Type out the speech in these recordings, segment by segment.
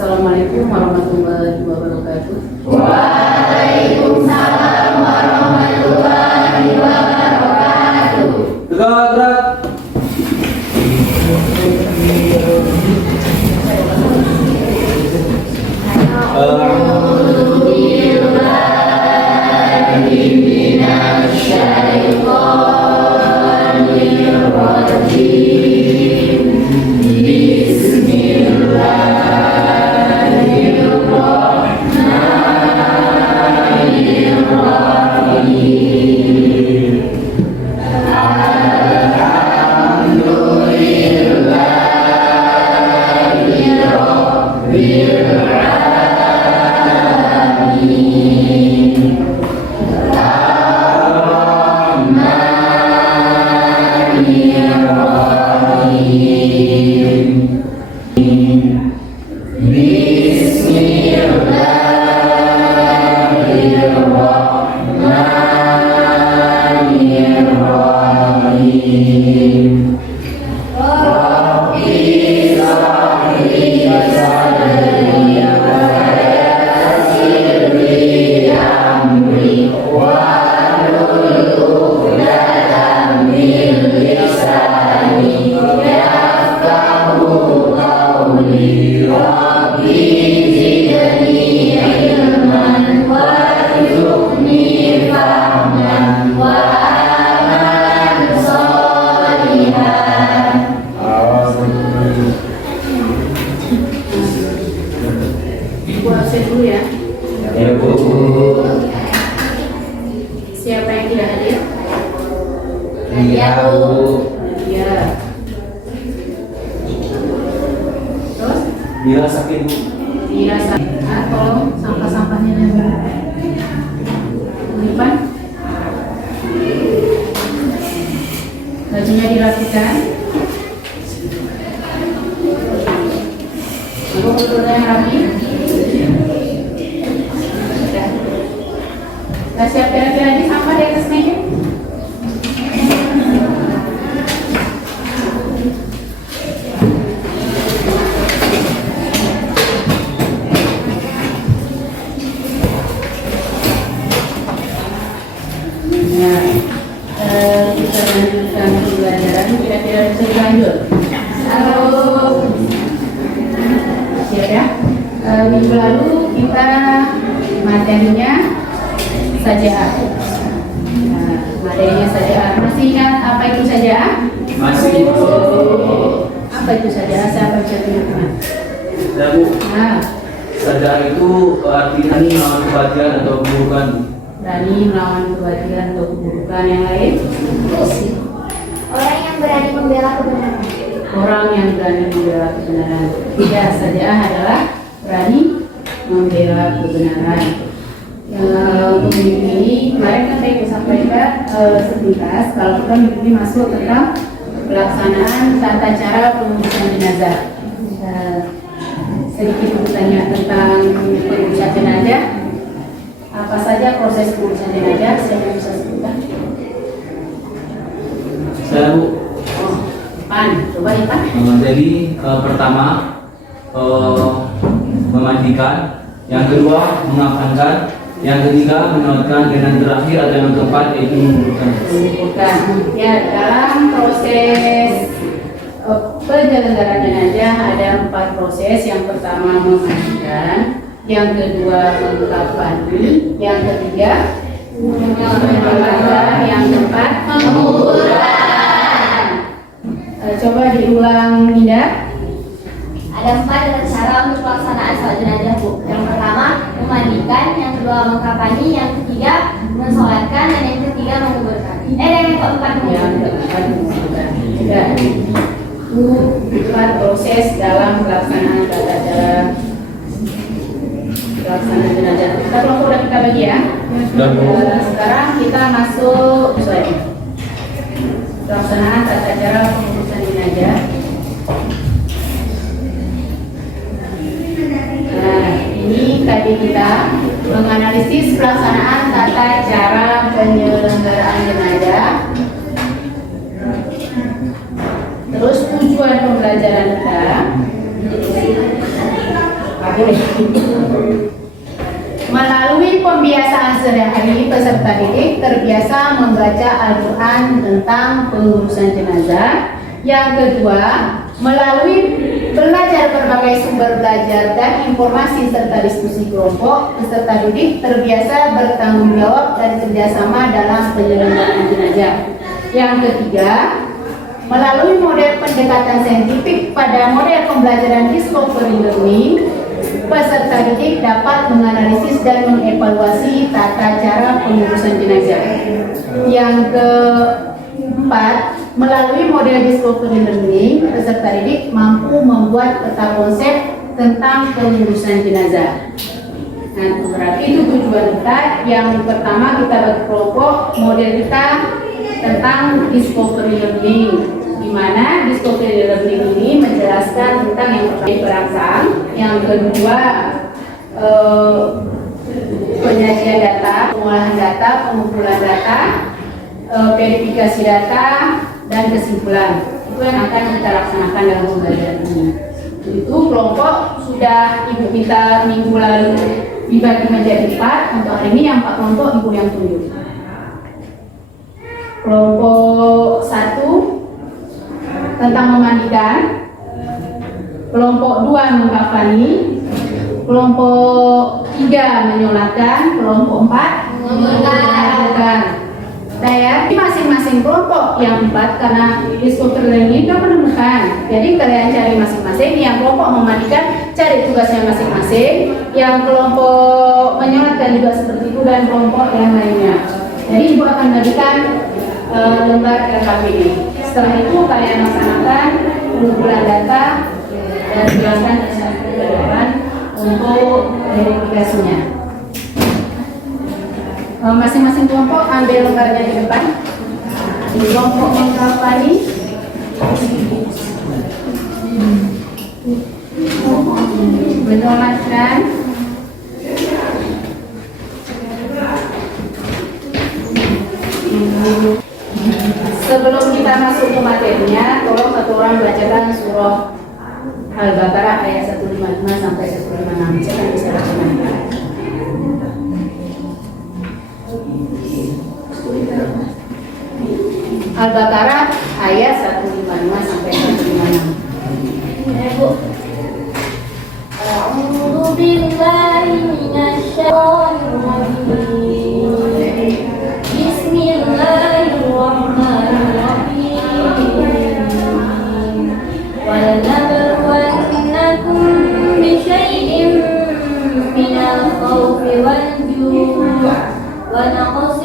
Assalamualaikum warahmatullahi wabarakatuh. Waalaikumsalam warahmatullahi wabarakatuh. Gerak. Ibu absen dulu ya. Ya, Bu. Siapa yang tidak hadir? Iya, Bu. Iya. Terus? Bila sakit, Bu. Iya, tolong sampah-sampahnya nanti. Lipat. Bajunya dirapikan. Ibu betulnya yang rapi. Sudah siap kira-kira lagi sampah di atas meja? Kita lanjutkan pembelajaran. Kira-kira bisa dilanjut? Siap ya? Minggu lalu kita materinya saja'ah. Materinya saja'ah. Masih ingat apa itu saja'ah? Masih. Apa itu saja'ah? Siapa bisa tunjukkan? Ya, Bu. Nah, Sadar itu artinya melawan kebatilan atau keburukan. berani melawan kebatilan atau keburukan yang lain. Orang yang berani membela kebenaran. Orang yang berani membela kebenaran. Ya, saja'ah adalah berani membela kebenaran. Untuk minggu ini, kemarin kan saya sampaikan sepintas kalau kita minggu ini masuk tentang pelaksanaan tata cara pengurusan jenazah. Sedikit bertanya tentang pengurusan jenazah. Apa saja proses pengurusan jenazah? Saya bisa sebutkan. Saya, Bu. Oh, Ipan, coba Ipan. Jadi pertama memandikan, yang kedua mengapankan, yang ketiga menyolatkan, dan yang terakhir ada yang keempat yaitu menguburkan. Bukan. Ya, dalam proses penyelenggaraan jenazah ada 4 proses. Yang pertama memandikan, yang kedua mengkafani, yang ketiga menyolatkan, yang keempat menguburkan. Coba diulang, Dinda. Ada 4 cara untuk pelaksanaan salat jenazah, Bu. Yang pertama memandikan, yang kedua mengkafani, yang ketiga mensolatkan, dan yang ketiga menguburkan. Dan yang keempat Yang keempat menguburkan. Tidak. Itu 4 proses dalam pelaksanaan tata cara pelaksanaan jenazah. Kita kelompok udah kita bagi ya. Sekarang kita masuk pelaksanaan tata cara pengurusan jenazah. Nah, ini tadi kita menganalisis pelaksanaan tata cara penyelenggaraan jenazah. Terus tujuan pembelajaran kita. boleh. Melalui pembiasaan sehari-hari, peserta didik terbiasa membaca Al-Quran tentang pengurusan jenazah. Yang kedua, melalui belajar berbagai sumber belajar dan informasi serta diskusi kelompok, peserta didik terbiasa bertanggung jawab dan kerjasama dalam penyelenggaraan jenazah. Yang ketiga, melalui model pendekatan saintifik pada model pembelajaran discovery learning, peserta didik dapat menganalisis dan mengevaluasi tata cara pengurusan jenazah. Yang keempat, melalui model discovery learning, peserta didik mampu membuat peta konsep tentang pengurusan jenazah. Nah, berarti itu tujuan kita. Yang pertama kita bagi kelompok, model kita tentang discovery learning, di mana discovery learning ini menjelaskan tentang yang pertama perangsang, yang kedua penyajian data, pengolahan data, pengumpulan data, verifikasi data, dan kesimpulan. Itu yang akan kita laksanakan dalam pembelajaran ini. Itu kelompok sudah ibu kita minggu lalu dibagi menjadi 4. Untuk hari ini yang 4 kelompok ibu yang tunjuk. Kelompok 1 tentang memandikan, kelompok 2 mengkafani, kelompok 3 menyolatkan, kelompok 4 menguburkan. Saya masing-masing kelompok yang 4 karena discovery learning kita menemukan. Jadi kalian cari masing-masing. Yang kelompok memandikan cari tugasnya masing-masing. Yang kelompok menyolatkan juga seperti itu dan kelompok yang lainnya. Jadi ibu akan bagikan lembar lengkap ini. Setelah itu kalian laksanakan pengumpulan data dan jelaskan ke depan untuk verifikasinya. Masing-masing kelompok ambil lembarnya di depan. Di kelompok mengkafani, menyolatkan, sebelum kita masuk ke materinya, tolong satu orang bacakan surah Al-Baqarah ayat 155 sampai 156. Saya bisa bacakan. Al-Baqarah ayat 155 sampai 156. Ibu. A'udzu billahi minasyaitonir rajim. Bismillahirrahmanirrahim. وَلَنَبْلُوَنَّكُمْ بِشَيْءٍ مِّنَ الْخَوْفِ وَالْجُوعِ وَنَقْصٍ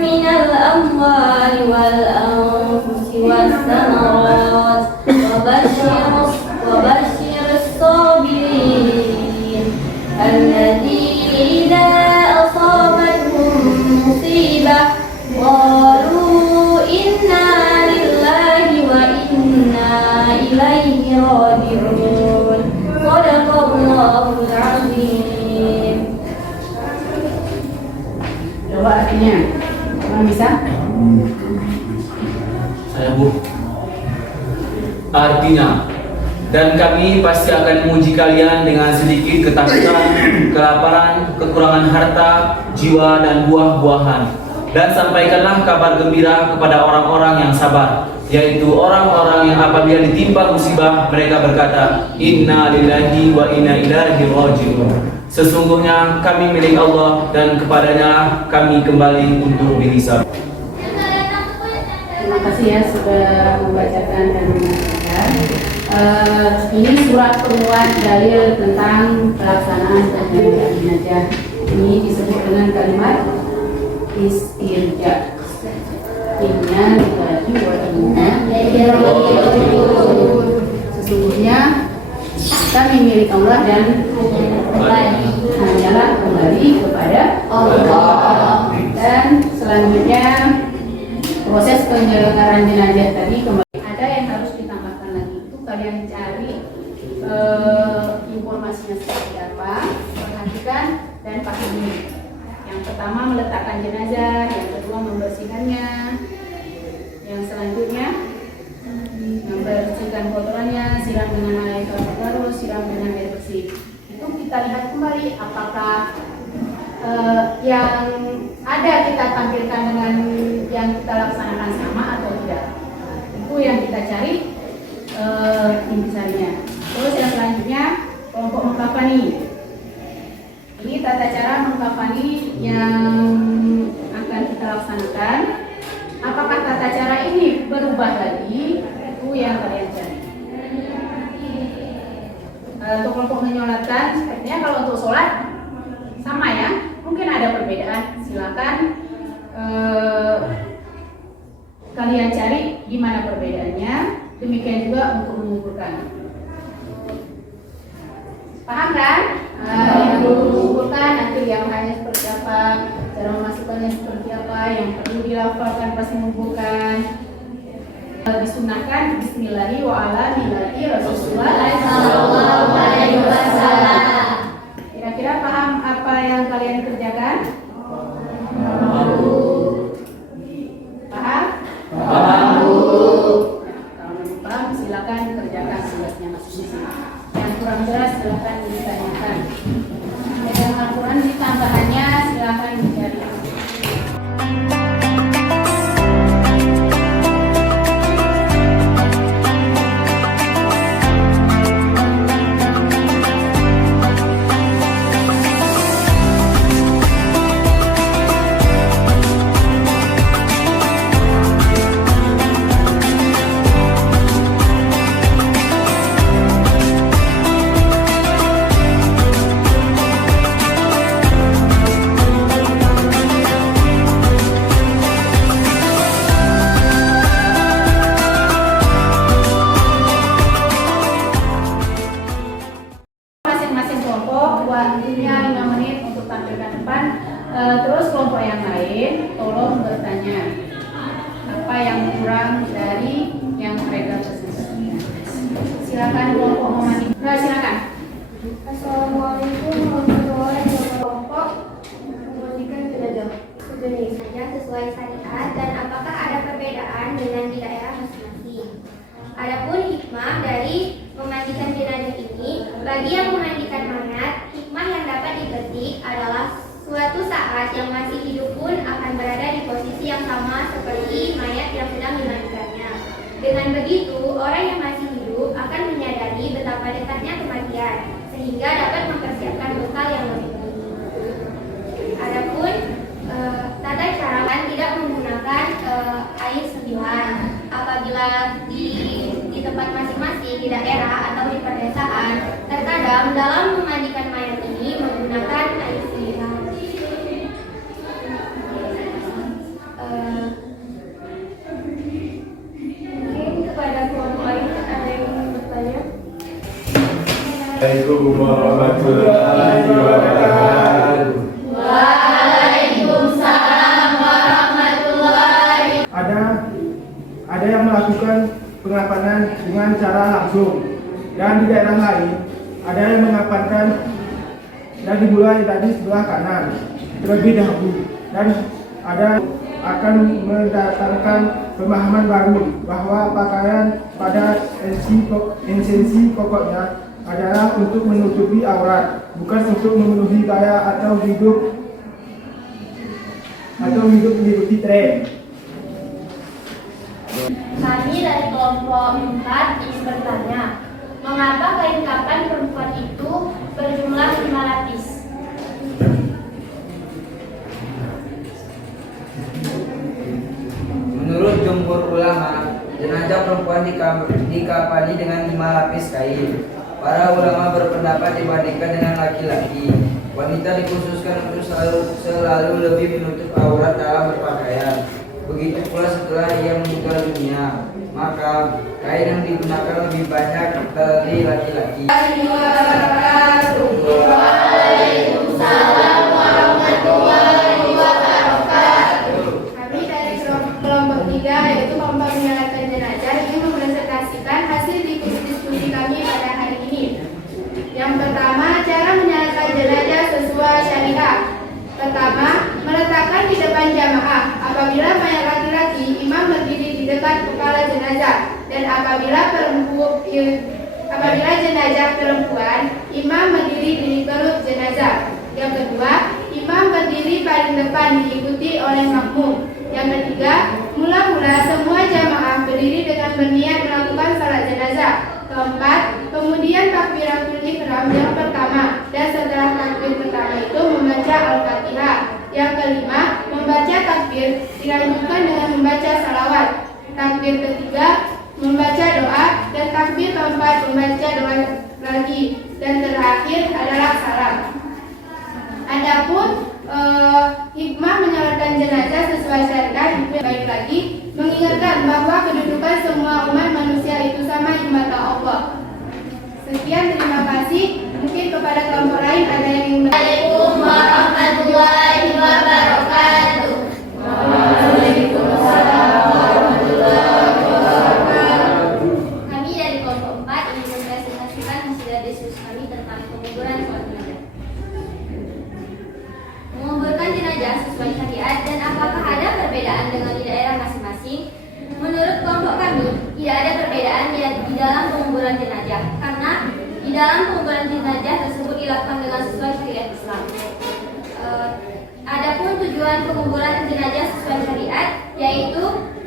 مِّنَ الْأَمْوَالِ وَالْأَنفُسِ وَالثَّمَرَاتِ وَبَشِّرِ الصَّابِرِينَ الَّذِينَ إِذَا أَصَابَتْهُم مُّصِيبَةٌ قَالُوا إِنَّا لِلَّهِ وَإِنَّا إِلَيْهِ راجعون. صدق الله العظيم. Coba artinya, kamu bisa? Saya Bu. Artinya, dan kami pasti akan menguji kalian dengan sedikit ketakutan, kelaparan, kekurangan harta, jiwa, dan buah-buahan. Dan sampaikanlah kabar gembira kepada orang-orang yang sabar, yaitu orang-orang yang apabila ditimpa musibah mereka berkata, Inna lillahi wa inna ilaihi raji'un. Sesungguhnya kami milik Allah dan kepadanya kami kembali untuk dihisab. Terima kasih ya sudah membacakan dan mendengarkan. Ini surat penguat dalil tentang pelaksanaan penjagaan jenazah. Ini disebut dengan kalimat istirja. Inna lillahi wa inna ilaihi raji'un. Sesungguhnya kami milik Allah dan hanyalah kembali kepada Allah. Dan selanjutnya proses penyelenggaraan jenazah tadi kembali ada yang harus ditambahkan lagi. Itu kalian cari informasinya seperti apa, perhatikan dan pahami. Yang pertama meletakkan jenazah, yang kedua membersihkannya, yang selanjutnya membersihkan kotorannya, siram dengan air baru, siram dengan air bersih. kita lihat kembali apakah yang ada kita tampilkan dengan yang kita laksanakan sama atau tidak. Itu yang kita cari intisarinya. Terus yang selanjutnya kelompok mengkafani. Ini tata cara mengkafani yang akan kita laksanakan. Apakah tata cara ini berubah lagi? Itu yang kalian cari. Untuk kelompok menyolatkan, sepertinya kalau untuk sholat sama ya, mungkin ada perbedaan. Silakan kalian cari gimana perbedaannya. Demikian juga untuk mengumpulkan. Paham kan? Mengumpulkan nanti yang hanya seperti apa, cara memasukkannya seperti apa, yang perlu dilafalkan pas mengumpulkan. Disunahkan Bismillahi wa ala millati Rasulullah sallallahu alaihi wasallam. Kira-kira paham apa yang kalian kerjakan? Paham? Paham. Kalau memang paham, silakan kerjakan tugasnya masing-masing. Yang kurang jelas silakan ditanyakan. Yang Al-Quran ditambahannya silakan dicari. Masing-masing kelompok waktunya 5 menit untuk tampil ke depan. Terus kelompok yang lain tolong bertanya apa yang kurang dari yang mereka presentasikan. Silakan kelompok memandi. Silakan. Assalamualaikum warahmatullahi wabarakatuh. Kelompok memandikan jenazah sejenisnya sesuai syariat dan apakah ada perbedaan dengan di daerah masing-masing. Adapun hikmah dari memandikan jenazah ini, bagi yang memandikan mayat, hikmah yang dapat dipetik adalah suatu saat yang masih hidup pun akan berada di posisi yang sama seperti mayat yang sedang dimandikannya. Dengan begitu, orang yang masih hidup akan menyadari betapa dekatnya kematian, sehingga dapat mempersiapkan bekal yang lebih baik. Adapun tata cara tidak menggunakan air sembilan. Apabila di tempat masing-masing di daerah atau di pedesaan, terkadang dalam memandikan mayat ini menggunakan air sembilan. Mungkin kepada kelompok lain ada yang ingin bertanya? Assalamualaikum warahmatullahi wabarakatuh. Waalaikumsalam warahmatullahi. Ada yang melakukan pengapanan dengan cara langsung, dan di daerah lain ada yang mengapankan dan dimulai dari sebelah kanan terlebih dahulu, dan ada akan mendatangkan pemahaman baru bahwa pakaian pada esensi pokoknya adalah untuk menutupi aurat, bukan untuk memenuhi gaya atau hidup mengikuti tren. Kami dari kelompok 4 ingin bertanya, mengapa kain kafan perempuan itu berjumlah 5 lapis? Menurut jumhur ulama, jenazah perempuan dikafani dengan 5 lapis kain. Para ulama berpendapat dibandingkan dengan laki-laki, wanita dikhususkan untuk selalu lebih menutup aurat dalam berpakaian. Begitu pula setelah ia meninggal dunia, maka kain yang digunakan lebih banyak dari laki-laki. Waalaikumsalam warahmatullahi wabarakatuh. Kami dari kelompok 3 yaitu kelompok menyalakan jenazah ingin mempresentasikan hasil diskusi kami pada hari ini. Yang pertama, cara menyalakan jenazah sesuai syariat. Pertama, meletakkan di depan jamaah. Apabila mayat laki-laki, imam berdiri di dekat kepala jenazah, dan apabila jenazah perempuan, imam berdiri di perut jenazah. Yang kedua, imam berdiri paling depan diikuti oleh makmum. Yang ketiga, mula-mula semua jamaah berdiri dengan berniat melakukan salat jenazah. Keempat, kemudian takbiratul ihram yang pertama dan setelah takbir pertama itu membaca Al-Fatihah. Yang kelima, membaca takbir dilanjutkan dengan membaca salawat. Takbir ketiga, membaca doa, dan takbir keempat membaca doa lagi. Dan terakhir adalah salam. Adapun hikmah menyolatkan jenazah sesuai syariat itu baik lagi mengingatkan bahwa kedudukan semua umat manusia itu sama di mata Allah. Sekian, terima kasih. Mungkin kepada kelompok lain ada yang ingin. Assalamualaikum warahmatullahi wabarakatuh. Kami dari kelompok 4 ingin mempresentasikan hasil dari diskusi kami tentang penguburan sholat jenazah. Menguburkan jenazah sesuai syariat dan apakah ada perbedaan dengan di daerah masing-masing? Menurut kelompok kami, tidak ada perbedaan di dalam penguburan jenazah karena di dalam penguburan jenazah tersebut dilakukan dengan sesuai syariat Islam. Adapun tujuan penguburan jenazah sesuai syariat yaitu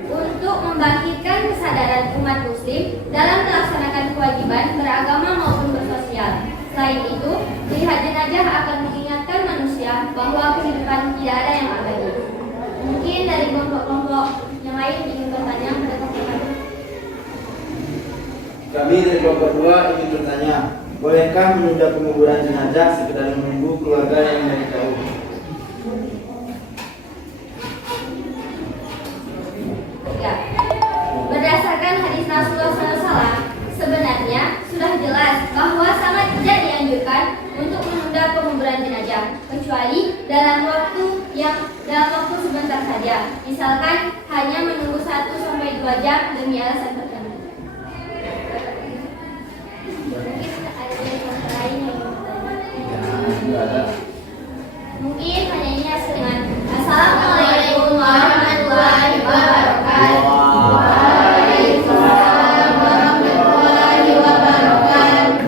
untuk membangkitkan kesadaran umat muslim dalam melaksanakan kewajiban beragama maupun bersosial. Selain itu, melihat jenazah akan mengingatkan manusia bahwa kehidupan tidak ada yang abadi. Mungkin dari kelompok-kelompok yang lain ingin bertanya pada kelompok kami. Kami dari kelompok 2 ingin bertanya, bolehkah menunda penguburan jenazah sekedar menunggu keluarga yang dari jauh? Ya. Berdasarkan hadis Rasulullah SAW, sebenarnya sudah jelas bahwa sangat tidak dianjurkan untuk menunda penguburan jenazah kecuali dalam waktu sebentar saja. Misalkan hanya menunggu 1-2 jam demi alasan tertentu. Mungkin ada yang lain yang bertanya. Mungkin hanya ini hasil dengan Assalamualaikum warahmatullahi wabarakatuh. Waalaikumsalam warahmatullahi wabarakatuh.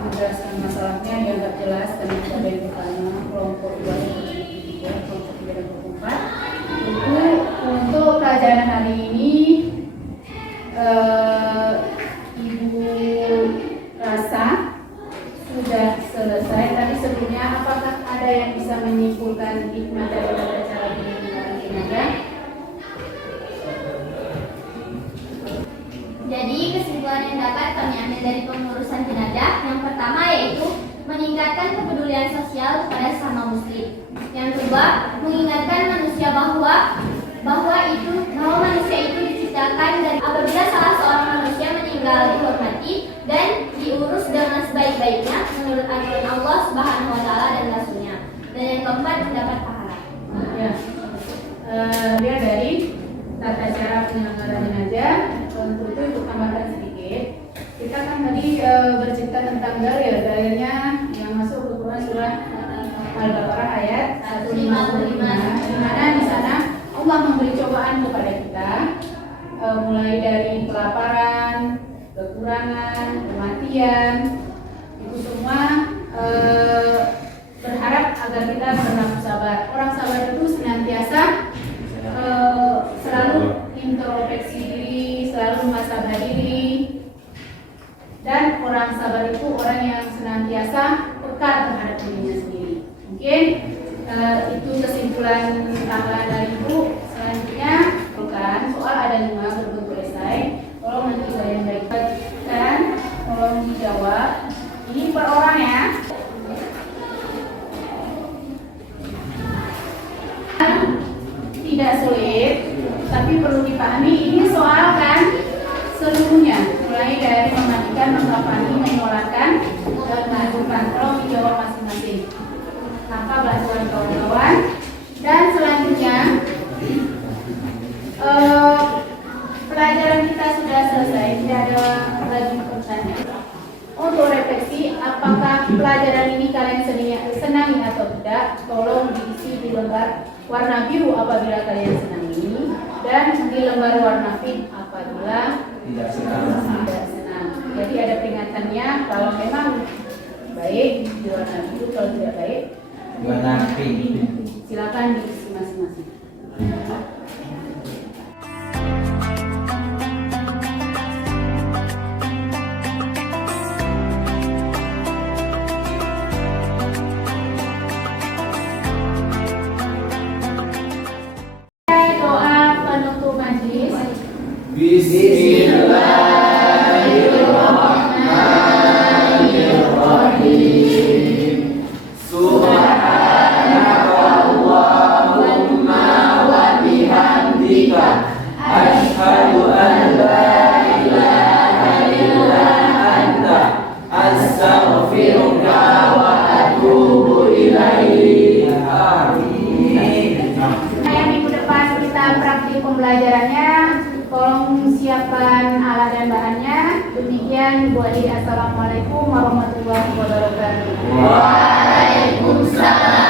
Menjelaskan masalahnya yang tidak jelas dan ada yang bertanya kelompok 2 dan kelompok 3 dan kelompok 4. Untuk pelajaran hari ini Ibu rasa sudah selesai. Tapi sebelumnya, apakah ada yang bisa menyimpulkan hikmah dari cara penguburan jenazah? Jadi kesimpulan yang dapat kami ambil dari pengurusan jenazah yang pertama yaitu meningkatkan kepedulian sosial kepada sesama muslim. Yang kedua, mengingatkan manusia bahwa manusia itu diciptakan dan apabila salah seorang manusia meninggal dihormati dan diurus dengan sebaik-baiknya menurut aturan Allah Subhanahu wa taala dan Rasulnya. Dan yang keempat, mendapat pahala. Ya. Dia dari tata cara penyelenggaraan jenazah. Untuk itu untuk tambahkan sedikit. Kita kan tadi bercerita tentang dalil. Dalilnya yang masuk ke Quran surah Al-Baqarah ayat 155. Di mana di sana Allah memberi cobaan kepada kita, mulai dari kelaparan, kekurangan, kematian, itu semua berharap agar kita bernafsu sabar. Orang sabar itu senantiasa selalu introspeksi diri, selalu muhasabah diri, dan orang sabar itu orang yang senantiasa peka terhadap dirinya sendiri. Mungkin itu kesimpulan tambahan dari Ibu. Selanjutnya bukan soal ada 5 berbentuk esai. Tolong nanti kalian baikkan dan tolong dijawab. Ini per orang ya. Tidak sulit, tapi perlu dipahami ini soal kan seluruhnya, mulai dari memandikan, mengkafani, menyolatkan, dan mengajukan. Tolong dijawab masing-masing. Maka bantuan kawan-kawan. Dan selanjutnya pelajaran kita sudah selesai, tidak ada lagi pertanyaan. Untuk refleksi, apakah pelajaran ini kalian senangi atau tidak? Tolong diisi di lembar warna biru apabila kalian senangi, dan di lembar warna pink apabila tidak senang. Jadi ada peringatannya, kalau memang baik diwarna biru, kalau tidak baik Warna pink. silakan diisi masing-masing. Doa penutup majelis. Bismillahirrahmanirrahim. Subhanakallahumma wa bihamdika asyhadu an la ilaha illa anta astaghfiruka wa atubu ilaik. Amin. Yang minggu depan kita praktik pembelajarannya. Tolong siapkan alat dan bahannya. Demikian, Bu Adi. Assalamualaikum warahmatullahi wabarakatuh. Waalaikumsalam.